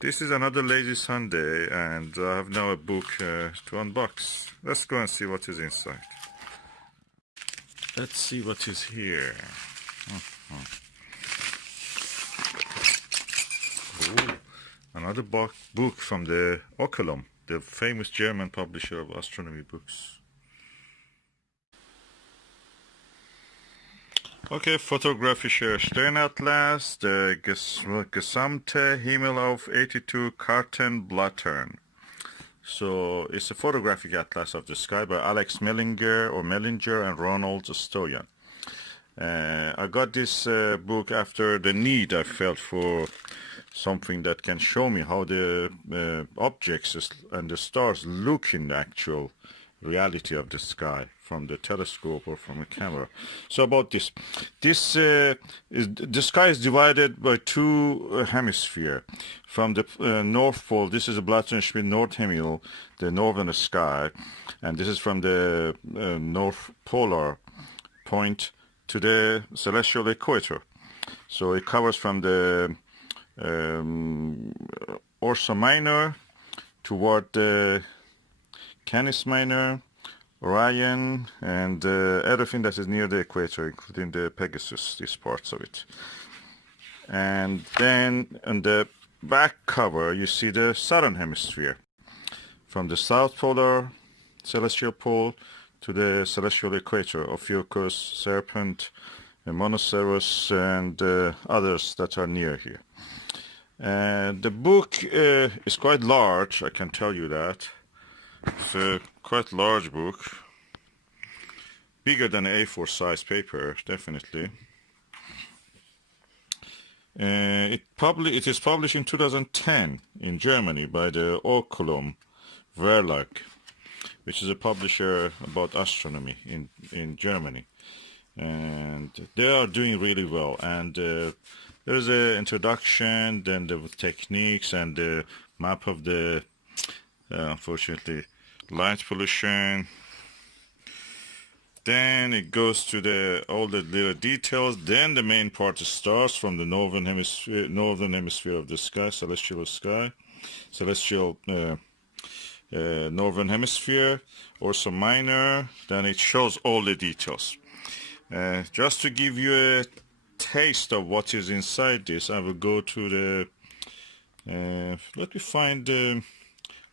This is another lazy Sunday, and I have now a book to unbox. Let's go and see what is inside. Let's see what is here. Ooh, another book from the Oculum, the famous German publisher of astronomy books. Okay, Photographische Sternatlas, der gesamte Himmel auf 82 Kartenblättern. So it's a photographic atlas of the sky by Alex Mellinger and Ronald Stoyan. I got this book after the need I felt for something that can show me how the objects and the stars look in the actual reality of the sky from the telescope or from a camera. So about this the sky is divided by two hemispheres. From the North Pole, this is a Blatzenschmidt North Hemisphere, the northern sky, and this is from the North Polar point to the celestial equator. So it covers from the Ursa Minor toward the Canis Minor, Orion, and everything that is near the equator, including the Pegasus, these parts of it. And then on the back cover, you see the southern hemisphere, from the South Polar celestial pole to the celestial equator, Ophiuchus, Serpent, Monoceros, and others that are near here. The book is quite large, I can tell you that. It's a quite large book, bigger than A4 size paper, definitely. It is published in 2010 in Germany by the Oculum Verlag, which is a publisher about astronomy in Germany, and they are doing really well. And there's an introduction, then the techniques and the map of the unfortunately light pollution. Then it goes to all the little details. Then the main part starts from the northern hemisphere of the sky, celestial northern hemisphere, Ursa Minor. Then it shows all the details. Just to give you a taste of what is inside this, I will go to the let me find the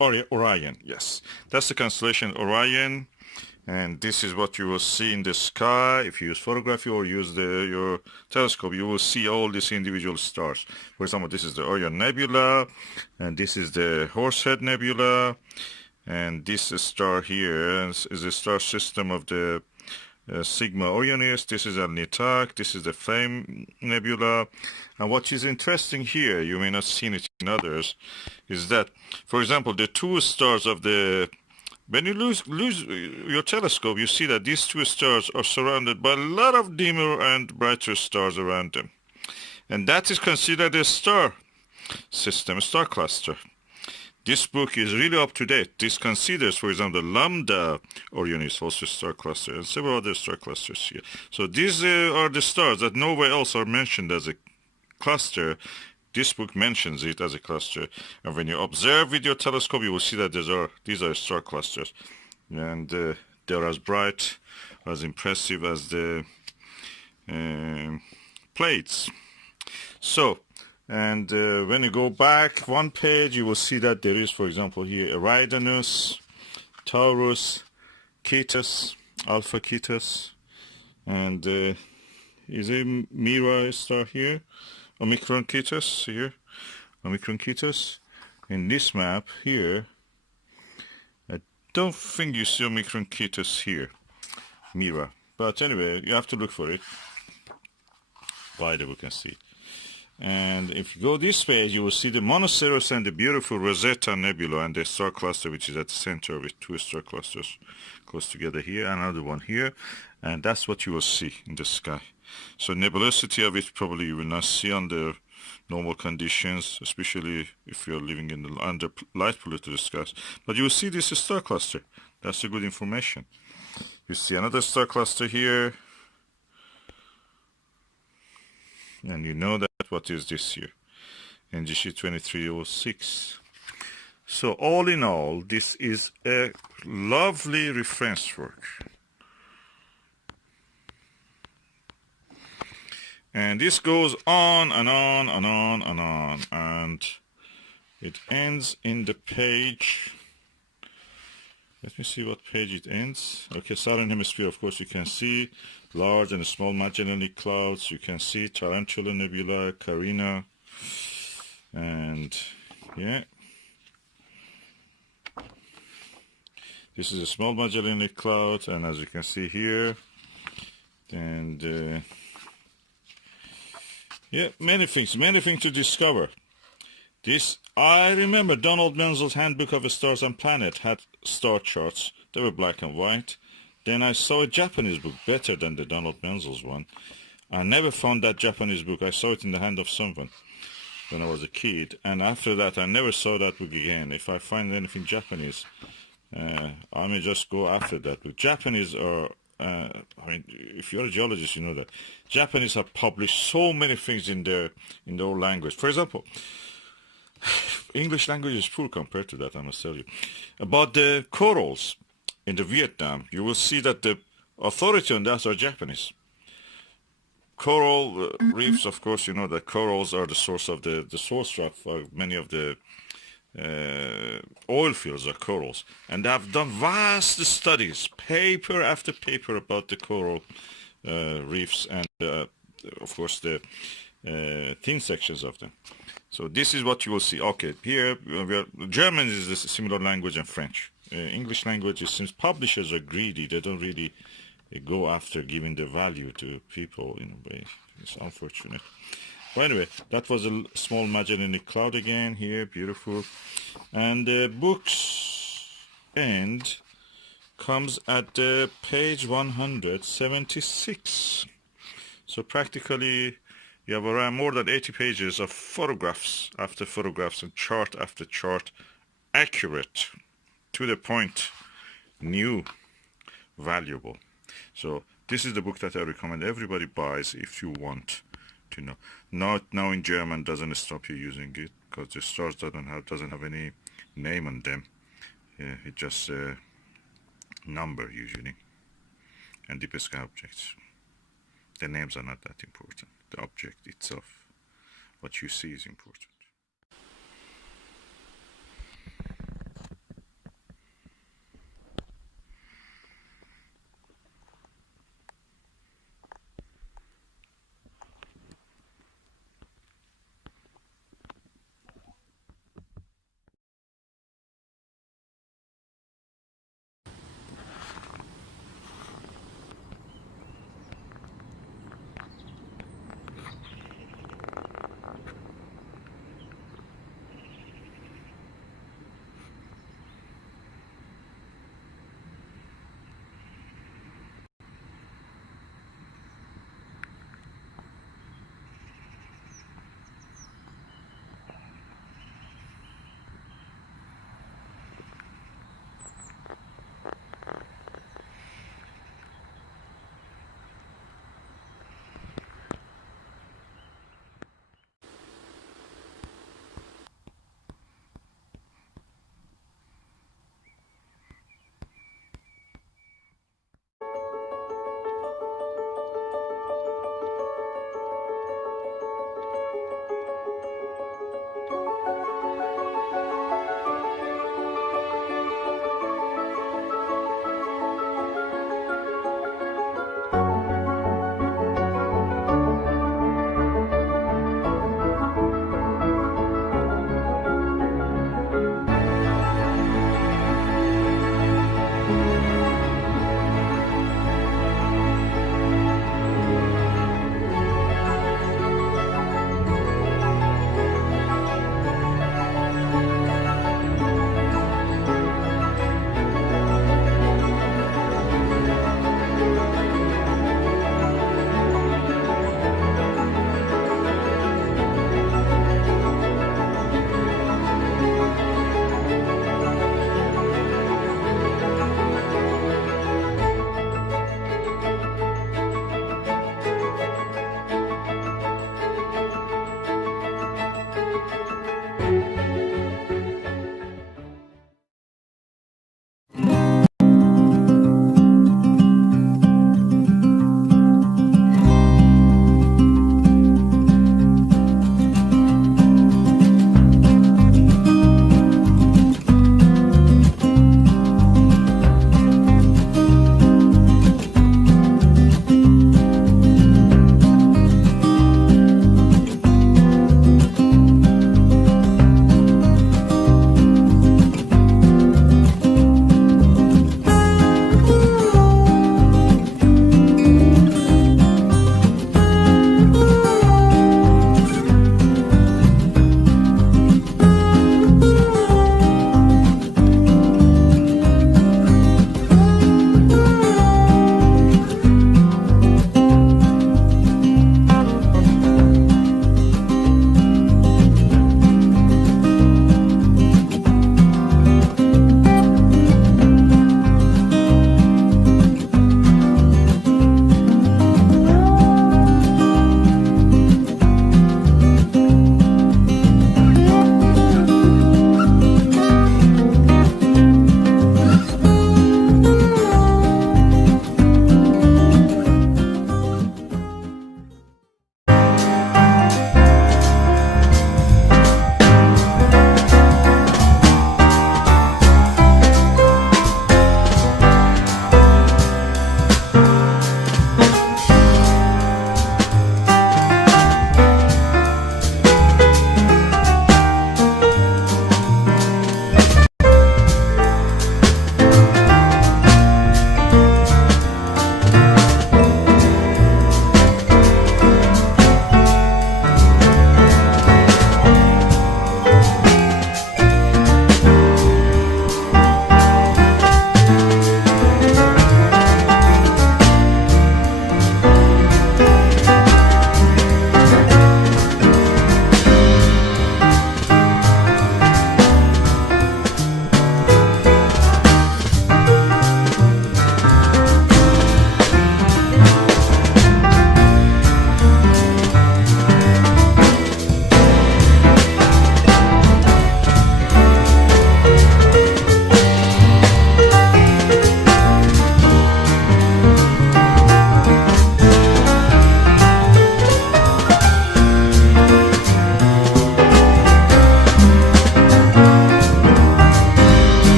Orion. Yes, that's the constellation Orion, and this is what you will see in the sky. If you use photography or use your telescope, you will see all these individual stars. For example, this is the Orion Nebula, and this is the Horsehead Nebula, and this star here is a star system of the Sigma Orionis. This is Al-Nitak. This is the Flame Nebula. And what is interesting here, you may not have seen it in others, is that, for example, the two stars of the... When you lose your telescope, you see that these two stars are surrounded by a lot of dimmer and brighter stars around them. And that is considered a star system, a star cluster. This book is really up to date. This considers, for example, the Lambda Orionis, also star cluster, and several other star clusters here. So these are the stars that nowhere else are mentioned as a cluster. This book mentions it as a cluster. And when you observe with your telescope, you will see that these are star clusters. And they're as bright, as impressive as the plates. So, and when you go back one page, you will see that there is, for example, here Eridanus, Taurus, Cetus, Alpha Cetus, and is a Mira star here, Omicron Cetus here, Omicron Cetus. In this map here, I don't think you see Omicron Cetus here, Mira. But anyway, you have to look for it. Buy the book and see. And if you go this way, you will see the Monoceros and the beautiful Rosetta Nebula and the star cluster, which is at the center with two star clusters close together here, another one here, and that's what you will see in the sky. So nebulosity of it probably you will not see under normal conditions, especially if you're living in the under light polluted skies. But you will see this star cluster. That's a good information. You see another star cluster here, and you know that what is this here. NGC 2306. So all in all, this is a lovely reference work. And this goes on and on and on and on, and it ends in the page. Let me see what page it ends. Okay, Southern Hemisphere, of course, you can see large and small Magellanic clouds. You can see Tarantula Nebula, Carina, and yeah. This is a small Magellanic cloud, and as you can see here, and yeah, many things to discover. This, I remember Donald Menzel's Handbook of Stars and Planets had star charts. They were black and white. Then I saw a Japanese book better than the Donald Menzel's one. I never found that Japanese book. I saw it in the hand of someone when I was a kid, and after that I never saw that book again. If I find anything Japanese, I may just go after that book. Japanese are, I mean, if you're a geologist, you know that Japanese have published so many things in their own language. For example, English language is poor compared to that, I must tell you. About the corals in the Vietnam, you will see that the authority on that are Japanese. Coral reefs, of course, you know that corals are the source of the source rock for many of the oil fields are corals, and they have done vast studies, paper after paper, about the coral reefs and of course the thin sections of them. So this is what you will see. Okay, here German is a similar language, and French. English language, it seems publishers are greedy. They don't really go after giving the value to people in a way. It's unfortunate. Well, anyway, that was a small Magellanic cloud again here, beautiful. And the book's end comes at page 176. So practically you have around more than 80 pages of photographs after photographs and chart after chart, accurate, to the point, new, valuable. So this is the book that I recommend everybody buys if you want to know. Not knowing German doesn't stop you using it, because the stars doesn't have any name on them. Yeah, it's just a number usually, and deep sky objects. The names are not that important. The object itself, what you see, is important.